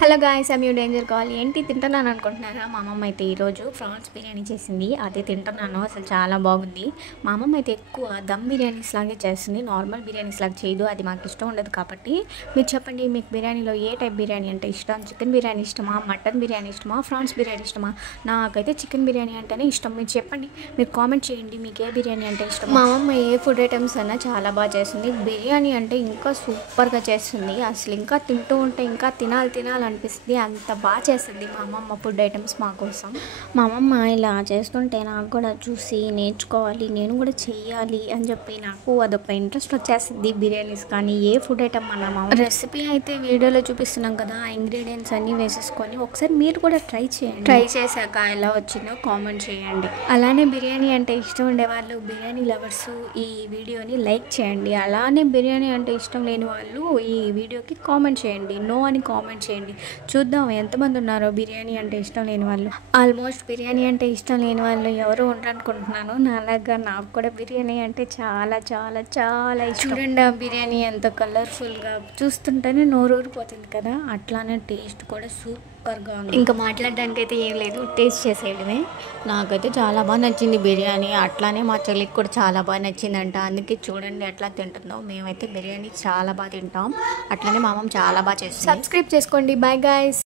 Hello guys, I'm you danger call. ఏంటి తింటున్నాను అనుకుంటున్నారా? మా అమ్మమ్మ అయితే ఈరోజు ప్రాన్స్ బిర్యానీ చేసింది. అదే తింటున్నాను. అసలు చాలా బాగుంది. మా అమ్మమ్మ అయితే ఎక్కువ దమ్ బిర్యానీస్ లాగే చేస్తుంది, నార్మల్ బిర్యానీస్ లాగా చేయదు. అది మాకు ఇష్టం ఉండదు. కాబట్టి మీరు చెప్పండి, మీకు బిర్యానీలో ఏ టైప్ బిర్యానీ అంటే ఇష్టం? చికెన్ బిర్యానీ ఇష్టమా, మటన్ బిర్యానీ ఇష్టమా, ఫ్రాన్స్ బిర్యానీ ఇష్టమా? నాకైతే చికెన్ బిర్యానీ అంటేనే ఇష్టం. మీరు చెప్పండి, మీరు కామెంట్ చేయండి మీకు ఏ బిర్యానీ అంటే ఇష్టం. మా అమ్మమ్మ ఏ ఫుడ్ ఐటమ్స్ అయినా చాలా బాగా చేస్తుంది. బిర్యానీ అంటే ఇంకా సూపర్గా చేస్తుంది. అసలు ఇంకా తింటూ ఉంటే ఇంకా తినాలనిపిస్తుంది. అంత బాగా చేస్తుంది మా అమ్మమ్మ ఫుడ్ ఐటమ్స్ మా కోసం. మా అమ్మమ్మ ఇలా చేస్తుంటే నాకు కూడా చూసి నేర్చుకోవాలి, నేను కూడా చెయ్యాలి అని చెప్పి నాకు అదొక ఇంట్రెస్ట్ వచ్చేస్తుంది. బిర్యానీస్ కానీ ఏ ఫుడ్ ఐటమ్ అన్నా మా రెసిపీ అయితే వీడియోలో చూపిస్తున్నాం కదా, ఆ ఇంగ్రీడియంట్స్ అన్నీ వేసేసుకొని ఒకసారి మీరు కూడా ట్రై చేయండి. ట్రై చేశాక ఎలా వచ్చిందో కామెంట్ చేయండి. అలానే బిర్యానీ అంటే ఇష్టం ఉండేవాళ్ళు, బిర్యానీ లవర్స్ ఈ వీడియోని లైక్ చేయండి. అలానే బిర్యానీ అంటే ఇష్టం లేని వాళ్ళు ఈ వీడియోకి కామెంట్ చేయండి, నో అని కామెంట్ చేయండి. చూద్దాం ఎంతమంది ఉన్నారో బిర్యానీ అంటే ఇష్టం లేని వాళ్ళు. ఆల్మోస్ట్ బిర్యానీ అంటే ఇష్టం లేని వాళ్ళు ఎవరు ఉండరు అనుకుంటున్నాను. నాలాగా నాకు కూడా బిర్యానీ అంటే చాలా చాలా చాలా ఇష్టం. చూడండి ఆ బిర్యానీ ఎంత కలర్ఫుల్గా, చూస్తుంటేనే నోరూరిపోతుంది కదా. అట్లానే టేస్ట్ కూడా సూపర్గా ఉంది. ఇంకా మాట్లాడడానికి అయితే ఏం లేదు, టేస్ట్ చేసేయడమే. నాకైతే చాలా బాగా నచ్చింది బిర్యానీ. అట్లానే మా చెల్లికి కూడా చాలా బాగా నచ్చిందంట. అందుకే చూడండి ఎట్లా తింటుందో. మేమైతే బిర్యానీ చాలా బాగా తింటాం. అట్లనే మా అమ్మ చాలా బాగా చేస్తుంది. సబ్స్క్రైబ్ చేసుకోండి. Bye guys.